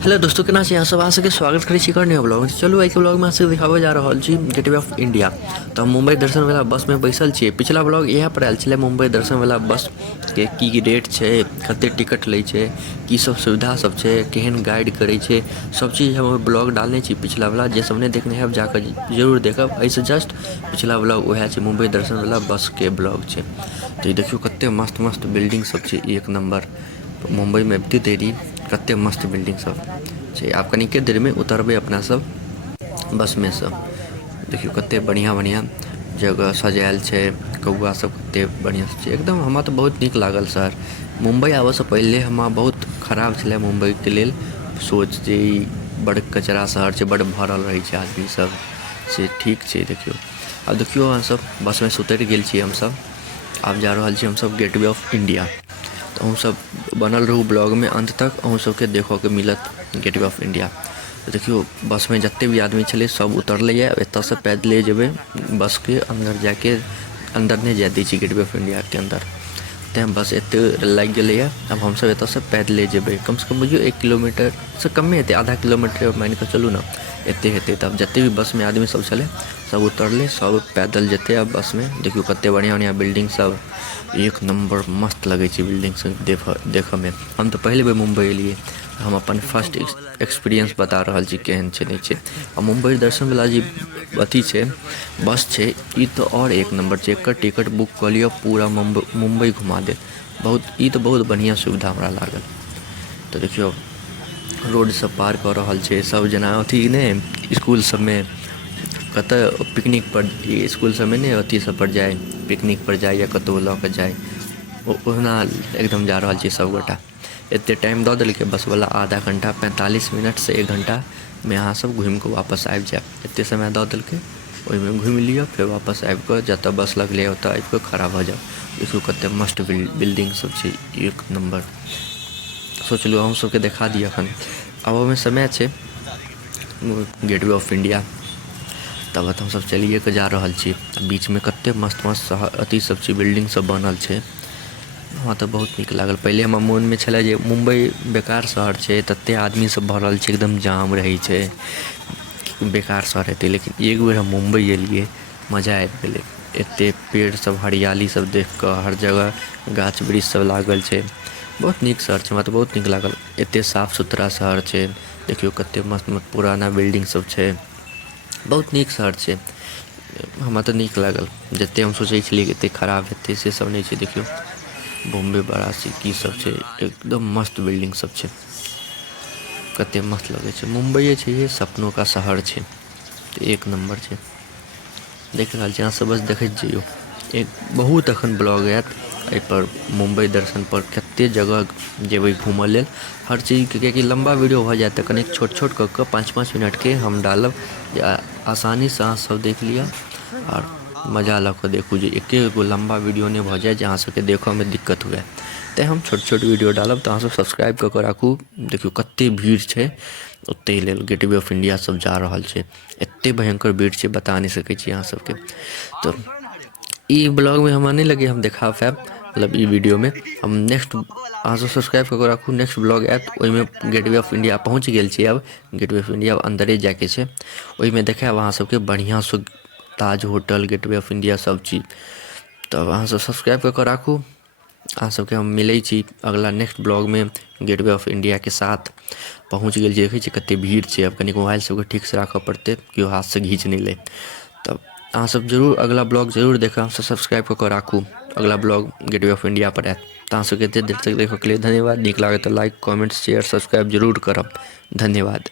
Hello दोस्तों, केना छी अहाँ सब? अहाँ सबके स्वागत करै छी नया ब्लॉग। चलू आइ के ब्लॉग में अहाँ सबके दिखाबे जा रहल छी गेटवे ऑफ इंडिया। तो हम मुंबई दर्शन वाला बस में बैसल छियै। पिछला ब्लॉग इएह पर आयल छलै मुंबई दर्शन वाला बस के की रेट छै, कते टिकट लै छै, की सब सुविधा सब छै, केहन गाइड करै छै, सब चीज हम ब्लॉग डालने छी पिछला वाला। जे सब नहीं देखने हैं जाकर जरूर देखब। ऐसे जस्ट पिछला ब्लॉग वएह छै, मुंबई दर्शन वाला बस के ब्लॉग छै। तो ये देखियो कते मस्त मस्त बिल्डिंग सब छै, एक नंबर। मुंबई में अबती देरी कते मस्त बिल्डिंग सब छै। आब कनिके देर में उतरबे अपना सब बस में से। देखियो कते बढ़िया बढ़िया जगह सजायल छै, कौआ सब कते बढ़िया छै एकदम। हमरा तो बहुत नीक लागल सर। मुंबई आबे से पहले हमरा बहुत खराब छलै मुंबई के लेल सोच, जे ई बड़ कचरा शहर छै, बड़ भरल रहै छै आदमी सब से। ठीक छै देखियो। अब देखियो अहाँ सब बस में से उतर गेल छी हम सब। आब जा रहल छी हम सब गेटवे ऑफ इंडिया। तो अहूँ सब बनल रहू ब्लॉग में अंत तक, अहूँ सबके देखो के मिलत गेटवे ऑफ इंडिया। तो देखियो बस में जते भी आदमी छले सब उतरले। एतऽ से पैदले जेबे बस के अंदर जाके, अंदर नहीं जाए दै छी गेटवे ऑफ इंडिया के अंदर। तैं बस एते लग गए। अब हम सब एतऽ से पैदले जेबे, कम से कम बुझियो 1 किलोमीटर से कमे हेतै, आधा किलोमीटर मान के चलू ना, एते हेतै। तब जते भी बस में आदमी सब छले सब उतरले, सब पैदल जेते अब बस में। देखियो कते बढ़िया बढ़िया बिल्डिंग सब, एक नंबर मस्त लगे छै बिल्डिंग सब देख में। हम तो पहले बेर मुंबई एलिए, हम अपन फर्स्ट एक्सपीरियंस बता रहल छी केहन छै नहीं छै। और मुंबई दर्शन वाला जी अथी छै बस छै, ई तो और एक नंबर छै। एकर टिकट बुक कर लियो, पूरा मुंबई घुमा दे। बहुत ई तो बहुत बढ़िया सुविधा हमरा लागल। तो देखियो रोड सब पार कर रहल छै सब जना। अथी नहीं स्कूल सब में कत पिकनिक पर, स्कूल सब में नहीं अथी सब पर जाए, पिकनिक पर जाए या कतौ लऽ के जाए, ओहना एकदम जा रहल छी सब गोटा। एते टाइम दऽ देलकै बस वाला, आधा घंटा 45 मिनट से 1 घंटा में अहाँ सब घूम के वापस आबि जाएब। एते समय दऽ देलकै, ओहिमे घूमि लिअ, फिर वापस आबि कऽ जतऽ बस लगलै ओतऽ आबि कऽ खड़ा भऽ जाउ। देखियौ कते मस्त बिल्डिंग सब छै, एक नंबर। सोचलू अहूँ सबके देखा दिअ। एखन आबऽ में समय छै गेटवे ऑफ इंडिया। तब हम सब चलिए के जा रहल छी। बीच में कते मस्त मस्त अथी सब छै, बिल्डिंग सब बनल छै। हमरा तऽ बहुत नीक लागल। पहिले हमर मोन में छलै जे मुंबई बेकार शहर छै, तते आदमी सब भरल छै, एकदम जाम रहै छै, बेकार शहर हेतै। लेकिन एक बेर हम मुंबई एलिए, मजा आबि गेलै। एते पेड़ सब, हरियाली सब देख कऽ, हर जगह गाछ वृक्ष सब लागल छै। बहुत नीक शहर छै, हमरा तऽ बहुत नीक लागल। एते साफ सुथरा शहर छै, देखियो कते मस्त मस्त पुराना बिल्डिंग सब छै। बहुत नीक शहर छै, हमरा तऽ नीक लागल। जते हम सोचै छलियै कि एते खराब हेतै से सब नहीं छै। देखियो बॉम्बे बड़ा सिटी सब छै, एकदम मस्त बिल्डिंग सब छै, कते मस्त लगे छै। मुंबई छै ये सपनों का शहर छै, एक नंबर छै। देख रहल छी अहाँ सब, बस देखैत जइयौ। एक बहुत एखन ब्लॉग आयत एहिपर मुंबई दर्शन पर, कते जगह जेबै घूमऽ लेल, हर चीज के। कियाकि लम्बा वीडियो भऽ जायत तऽ कनि छोट छोट कऽ कऽ 5-5 मिनट के हम डालब, जे आसानी से अहाँ सब देख लिअ और मजा लऽ कऽ देखू, जे एके गो लम्बा वीडियो नहीं भऽ जाए जे अहाँ सबके देखऽ में दिक्कत हुए। तैं हम छोट छोट वीडियो डालब, तऽ अहाँ सब सब्सक्राइब कऽ कऽ राखू। देखियो कते भीड़ छै ओते लेल गेटवे ऑफ इंडिया सब जा रहल छै। एते भयंकर भीड़ छै, बता नहीं सकै छी अहाँ सबके। तो ई ब्लॉग में हमरा नहीं लगे हम देखा पायब, मतलब ई वीडियो में। हम नेक्स्ट अहाँ सब सब्सक्राइब कऽ के राखू, नेक्स्ट ब्लॉग आयत ओहिमे गेटवे ऑफ इंडिया पहुँच गेल छी। अब गेटवे ऑफ इंडिया अंदरे जाके छै, ओहिमे देखायब अहाँ सबके बढ़िया से ताज होटल, गेटवे ऑफ इंडिया सब चीज। तब अहाँ सब सब्सक्राइब कऽ के राखू। अहाँ सबके हम मिलै छी अगला नेक्स्ट ब्लॉग में गेटवे ऑफ इंडिया के साथ। पहुँच गेल छी, देखै छी कते भीड़ छै। अब कनी मोबाइल सबके ठीक से राखऽ पड़तै, केओ हाथ से घीच नहीं ले। तब अहाँ सब जरूर अगला ब्लॉग जरूर देखब, अहाँ सब सब्सक्राइब कऽ के राखू। अगला ब्लॉग गेटवे ऑफ इंडिया पर आयत। तऽ अहाँ सबके एते देर तक देखऽ के लिए धन्यवाद। नीक लागत तऽ लाइक, कमेंट, शेयर, सब्सक्राइब जरूर करब। धन्यवाद।